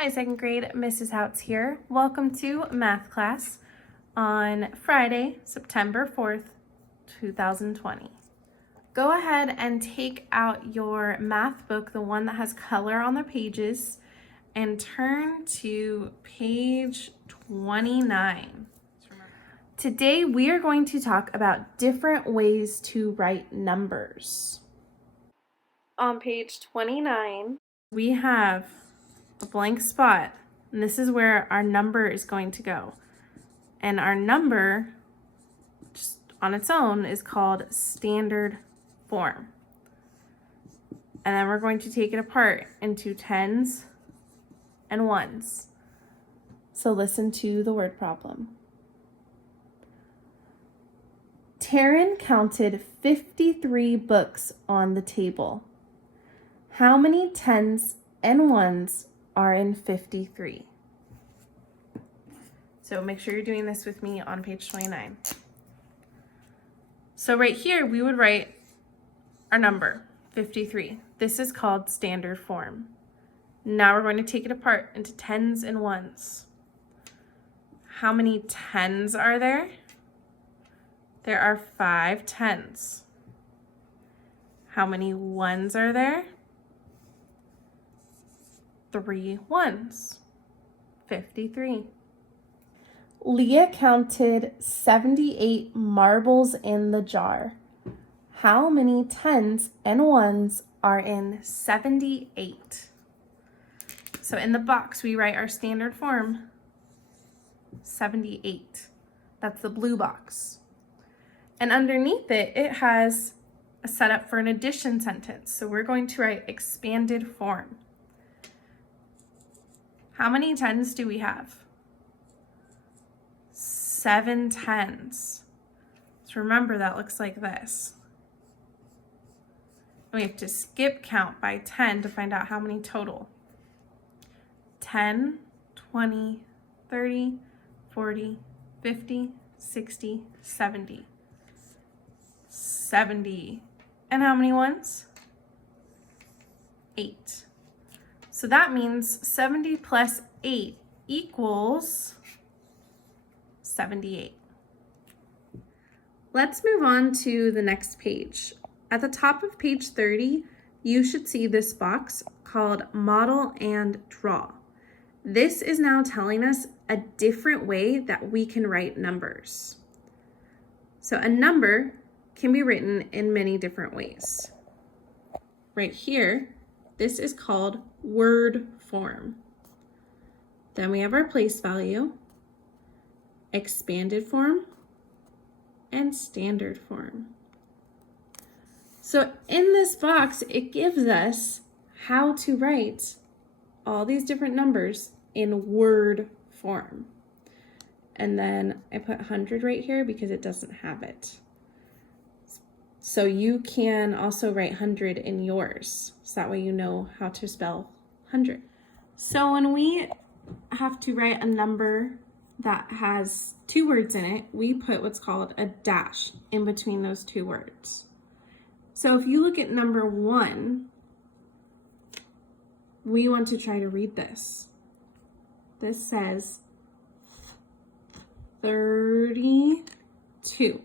Hi, second grade, Mrs. Houts here. Welcome to math class on Friday, September 4th, 2020. Go ahead and take out your math book, the one that has color on the pages, and turn to page 29. Today, we are going to talk about different ways to write numbers. On page 29, we have a blank spot, and this is where our number is going to go. And our number, just on its own, is called standard form. And then we're going to take it apart into tens and ones. So listen to the word problem. Taryn counted 53 books on the table. How many tens and ones are in 53? So make sure you're doing this with me on page 29. So right here, we would write our number, 53. This is called standard form. Now we're going to take it apart into tens and ones. How many tens are there? There are 5 tens. How many ones are there? 3 ones. 53. Leah counted 78 marbles in the jar. How many tens and ones are in 78? So in the box, we write our standard form, 78. That's the blue box. And underneath it, it has a setup for an addition sentence. So we're going to write expanded form. How many tens do we have? 7 tens. So remember, that looks like this. And we have to skip count by 10 to find out how many total. 10, 20, 30, 40, 50, 60, 70. 70. And how many ones? 8. So that means 70 plus 8 equals 78. Let's move on to the next page. At the top of page 30, you should see this box called Model and Draw. This is now telling us a different way that we can write numbers. So a number can be written in many different ways. Right here, this is called word form. Then we have our place value, expanded form, and standard form. So in this box, it gives us how to write all these different numbers in word form. And then I put 100 right here because it doesn't have it. So you can also write 100 in yours. So that way you know how to spell 100. So when we have to write a number that has 2 words in it, we put what's called a dash in between those 2 words. So if you look at number 1, we want to try to read this. This says 32.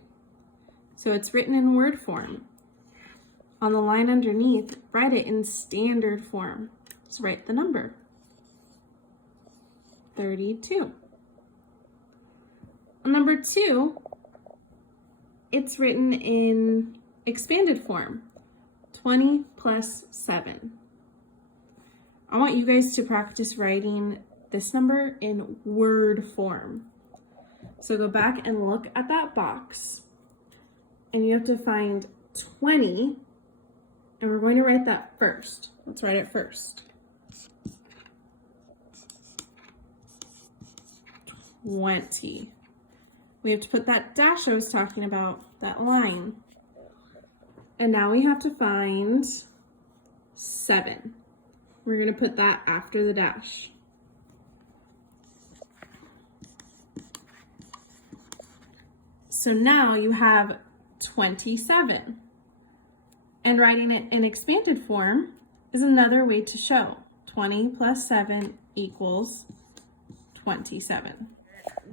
So it's written in word form. On the line underneath, write it in standard form. So write the number, 32. On number 2, it's written in expanded form, 20 plus 7. I want you guys to practice writing this number in word form. So go back and look at that box, and you have to find 20, and we're going to write that first. Let's write it first. 20. We have to put that dash I was talking about, that line. And now we have to find 7. We're going to put that after the dash. So now you have 27. And writing it in expanded form is another way to show 20 plus 7 equals 27.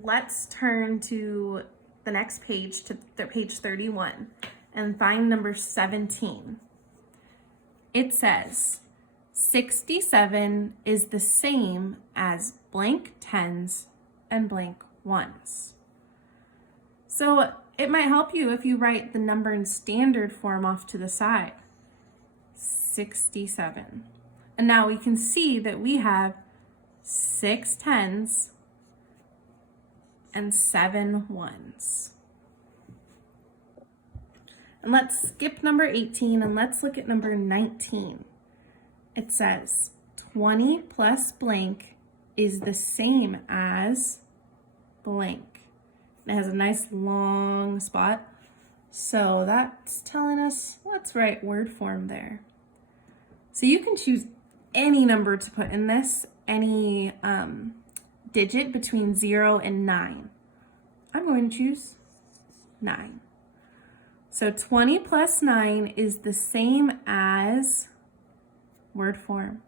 Let's turn to the next page, to page 31, and find number 17. It says, 67 is the same as blank tens and blank ones. So it might help you if you write the number in standard form off to the side. 67. And now we can see that we have 6 tens and 7 ones. And let's skip number 18 and let's look at number 19. It says 20 plus blank is the same as blank. It has a nice long spot. So that's telling us, let's write word form there. So you can choose any number to put in this, any digit between 0 and 9. I'm going to choose 9. So 20 plus 9 is the same as word form.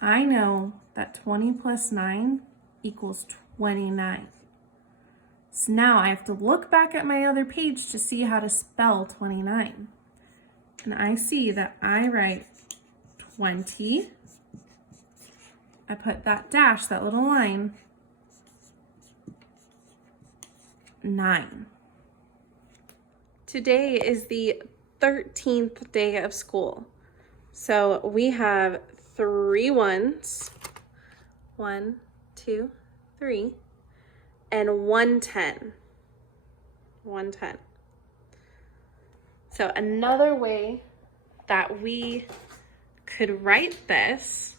I know that 20 plus 9 equals 29. So now I have to look back at my other page to see how to spell 29. And I see that I write 20. I put that dash, that little line, 9. Today is the 13th day of school. So we have 3 ones, 1, 2, 3, and 1 10. 1 10. So another way that we could write this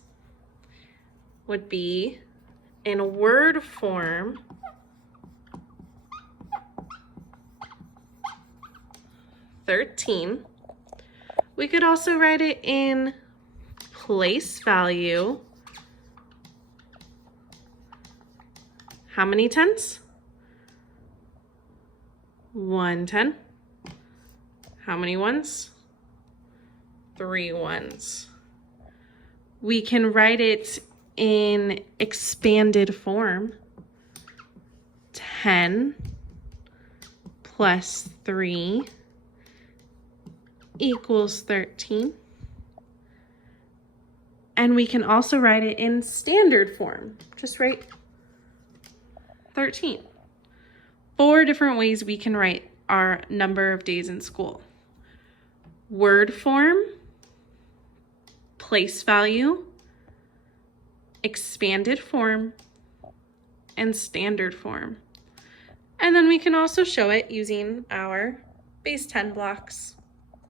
would be in word form. $13. We could also write it in place value. How many tens? 1 10. How many ones? 3 ones. We can write it in expanded form. 10 plus 3 equals 13. And we can also write it in standard form. Just write 13. 4 different ways we can write our number of days in school. Word form, place value, expanded form, and standard form. And then we can also show it using our base 10 blocks.